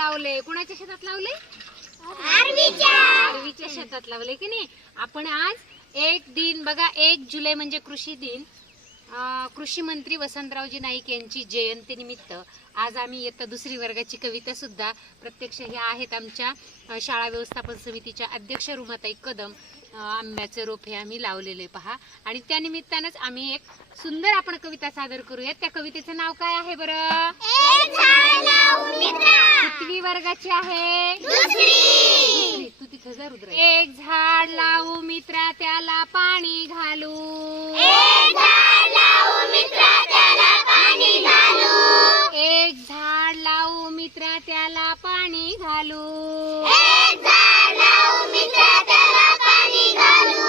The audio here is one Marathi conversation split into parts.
लावले. कुणाच्या शेतात लावले? आरवीच्या शेतात लावले की नाही. आपण आज 1 दिन बघा, 1 जुलै म्हणजे कृषी दिन. कृषी मंत्री वसंतरावजी नाईक यांची जयंती निमित्त आज आम्ही इयत्ता 2री वर्गाची कविता सुद्धा प्रत्यक्ष ह्या आहेत आमच्या शाळा व्यवस्थापन समितीच्या अध्यक्ष रुमाताई कदम. आंब्याचे रोप हे आम्ही लावलेले पहा. आणि त्या निमित्तानंच आम्ही एक सुंदर आपण कविता सादर करूयात. त्या कवितेचं नाव काय आहे बरं? कितवी वर्गाची आहे? 2री. तू तिथं जा रुद्र. एक झाड लावू मित्रा त्याला पाणी घालू. एक झाड लावू मित्रा त्याला पाणी घालू. एक झाड लावू मित्रा त्याला पाणी घालू. एक झाड लावू मित्रा त्याला पाणी घालू.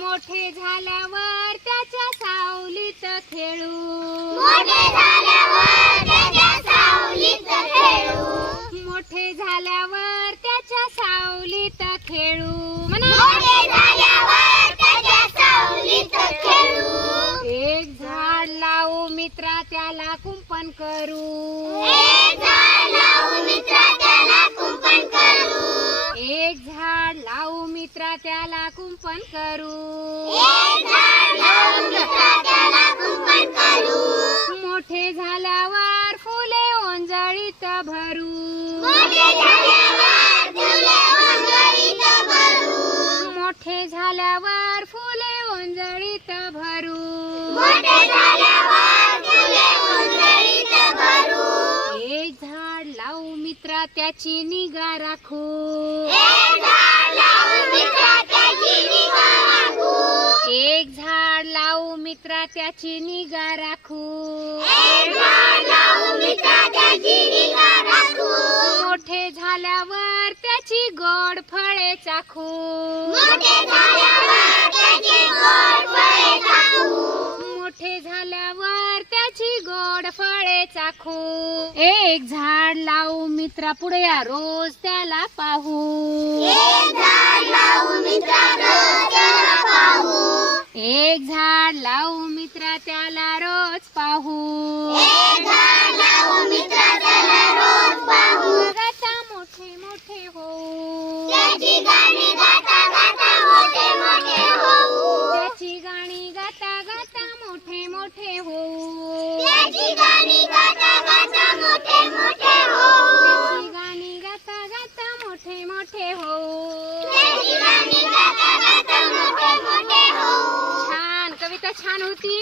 मोठे झाल्यावर त्याच्या सावलीत खेळू. मोठे झाल्यावर त्याच्या सावलीत खेळू. मोठे झाल्यावर त्याच्या सावलीत खेळू. मोठे झाल्यावर त्याच्या सावलीत खेळू. एक झाड लावू मित्रा त्याला कुंपण करू. एक झाड लावू मित्रा त्याला कुंपण करू. एक झाड लावू मित्रा त्याला कुंपण करू. एक झाड लावू मित्रा त्याला कुंपण करू. मोठे झाल्यावर फुले ओंजळीत भरू. मोठे झाल्यावर फुले ओंजळीत भरू. मोठे झाल्यावर फुले ओंजळीत भरू. मोठे झाल्यावर फुले ओंजळीत भरू. एक झाड लावू मित्रा त्याची निगा राखू. एक झाड लावू मित्रा त्याची निगा राखू. एक झाड लावू मित्रा त्याची निगा राखू. एक झाड लावू मित्रा त्याची निगा राखू. मोठे झाल्यावर त्याची गोड फळे चाखू. मोठे झाल्यावर त्याची गोड फळे चाखू. मोठे झाल्यावर त्याची गोड फळे चाखू. एक झाड लावू मित्रा पुढे या रोज त्याला पाहू. एक झाड लावू मित्रा रोज त्याला पाहू. एक झाड लावू मित्रा त्याला रोज पाहू. एक झाड लावू मित्रा त्याला रोज पाहू. गाता मोठे मोठे होऊ. त्याची गाणी गाता गाता मोठे मोठे होऊ. त्याची गाणी गाता गाता मोठे मोठे होऊ. त्याची गाणी गाता गाता मोठे मोठे होऊ. त्याची गाणी गाता गाता मोठे मोठे होऊ. त्याची गाणी गाता गाता मोठे मोठे होऊ. छान कविता छान होती.